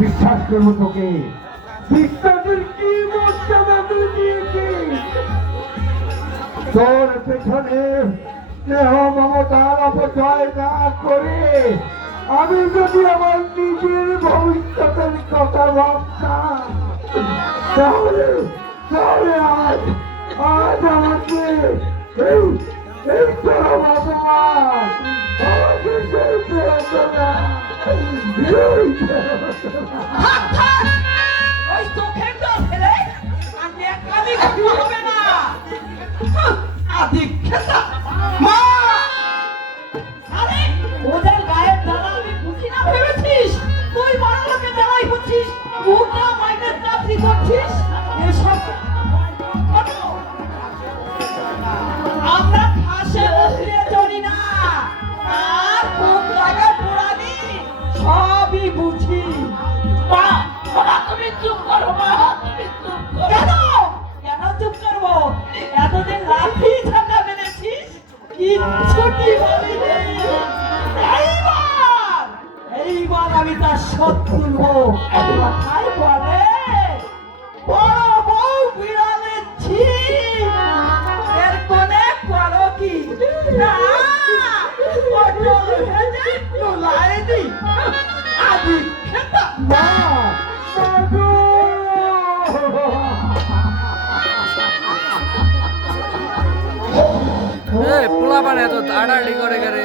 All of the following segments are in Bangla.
বিশ্বাস করবো তোকে? বিশ্বাসের কি মর্যাদা তুই দিয়েছিস? তোর পেছনে স্নেহ মমতার অপচয় না করে আমি যদি আমার নিজের ভবিষ্যতের কথা ভাবতাম তাহলে তাহলে আজ আজ আমাকে এই এই চরম অপমান আমাকে সইতে হতো না। ওই চোখের জল ফেলে আমি একালি কিছু হবে না। আদি খেতা মা আরে ওদের গায়ের জ্বালা আমি বুঝি না ভেবেছিস? তুই বড় লোকের জ্বালাই হচ্ছিস, উল্টা মাইনের চাকরি করছিস। এসব আমরা ফাঁসে বসিয়ে চলি না, আর কোন জায়গায় পোড়ানি সবই বুঝি। মা মা তুমি চুপ করো, মা তুমি চুপ করো। কেন কেন চুপ করবো? এতদিন লাঠি ঝাঁটা মেরেছিস, কিচ্ছুটি বলিনি। এইবার আমি তার শোধ তুলবো। কথাই বলে বড় বউ বিড়ালের ছিপ, এর কোনে করো কি না পটল ভেজে তোলায় দি। আদি খেতা মা মাগো! পোলাপান এত আড়াআড়ি করে করে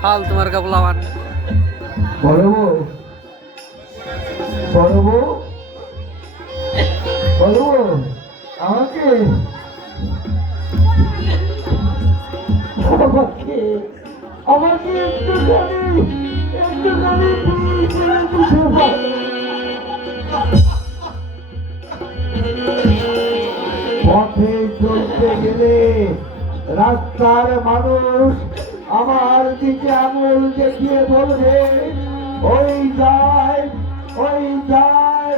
ফাল তোমার কা পোলাপান। বড় বউ, বড় বউ, বড় বউ, আমাকে আমাকে আমাকে একটুখানি বুঝে পার। পথে চলতে গেলে রাস্তার মানুষ আমার দিকে আঙুল দেখিয়ে বলবে ওই যায় ওই যায়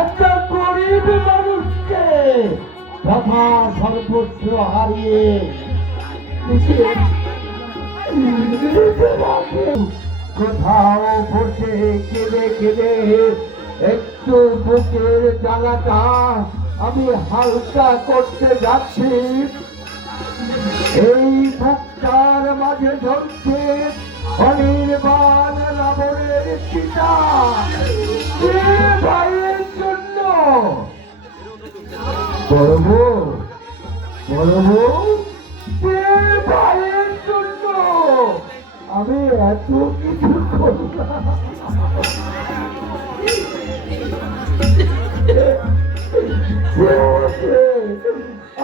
একটা গরিব মানুষকে তথা সর্বস্ব হারিয়ে কোথাও বসে কেঁদে কেঁদে একটু বুকের জ্বালাটা আমি হালকা করতে যাচ্ছি। এই বুকটার মাঝে ধরছে অনির্বাণ রাবণের চিতা। ভাইয়ের জন্য বড় বউ, বড় বউ, ভাইয়ের জন্য আমি এত কিছু করলাম।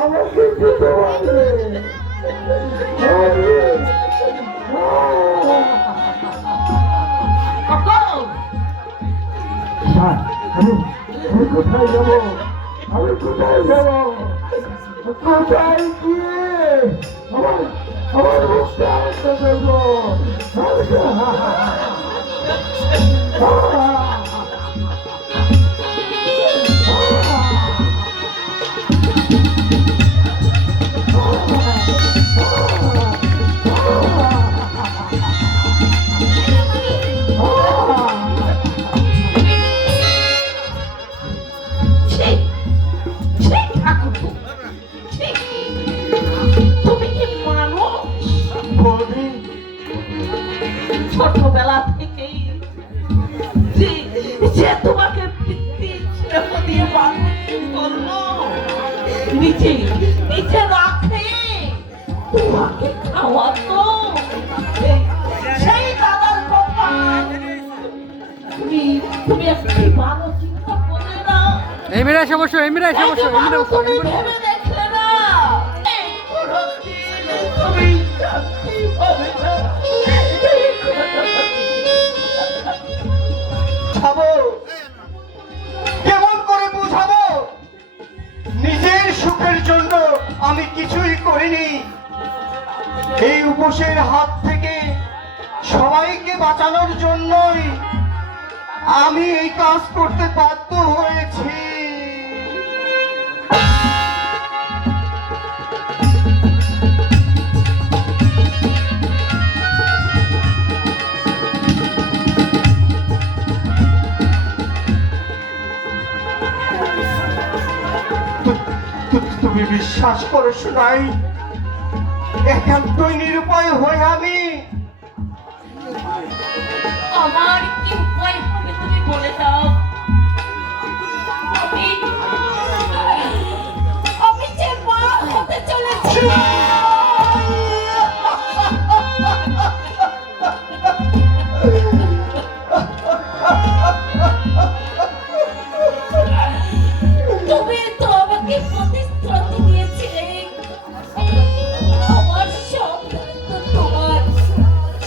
আমাকে যেতে হবে। আমি কোথায় যাবো? আমি কোথায় যাবো? কোথায় গিয়ে আমার আমার মুখটা আনতে দেবো? ছোটবেলা থেকেই যে তোমাকে দিয়ে করলো, নিচে নিচে রাখে তোমাকে খাওয়াতো, সেই দাদার কথা তুমি একটি ভালো চিন্তা করলে না। এমিরা এসে বসো, এমিরা এসে বসো, এমিরা বসো, তুমি ভেবে দেখলে না তুমি শান্তি পাবে না। কেমন করে বুঝাবো? নিজের সুখের জন্য আমি কিছুই করিনি। এই উপোসের হাত থেকে সবাইকে বাঁচানোর জন্যই আমি এই কাজ করতে বাধ্য হয়েছি। তুমি বিশ্বাস করো শোনাই, একান্তই নিরুপায় হয়ে আমি আমার কি উপায় হবে তুমি বলে দাও। আমি যে মা হতে চলেছি। তুমি তো আমাকে প্রতিশ্রুতি দিয়েছিলে আমার সব দায়িত্ব তোমার।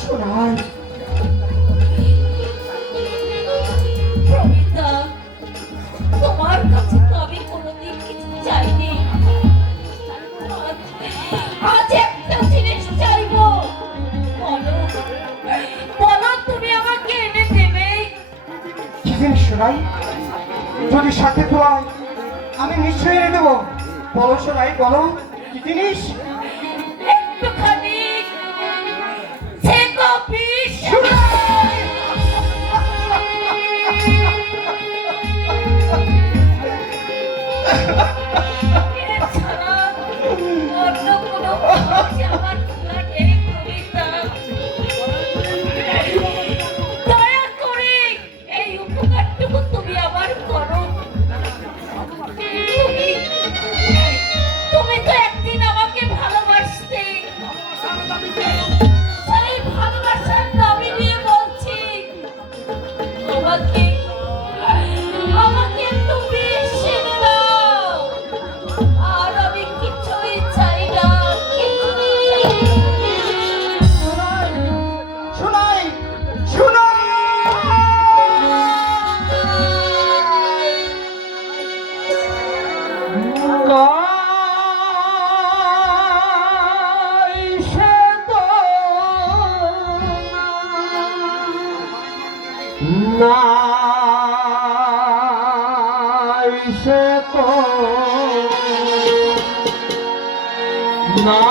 শোনাই প্রমিতা, তোমার কাছে তো আমি কোনোদিন কিছু চাইনি। আজ একটা জিনিস চাইবো। বলো বলো, তুমি আমাকে এনে দেবে? কি জিনিস শোনাই? যদি সাথে পাই আমি নিশ্চয়ই এনে দেবো। বলো শোনাই, বলো কি জিনিস? একটুখানি ছেঁকো বিষ। এছাড়া অন্য কোনো কাজ আমার খোলা নেই প্রমিতা। দয়া করে এই উপকারটুকু তুমি আমার করো। তুমি তো একদিন আমাকে ভালোবাসতে। সেই ভালোবাসার দাবি নিয়ে বলছি, আমাকে আমাকে একটু বিষ এনে দাও। আর আমি কিছুই চাই না, কিছুই চাই না। শোনাই শোনাই না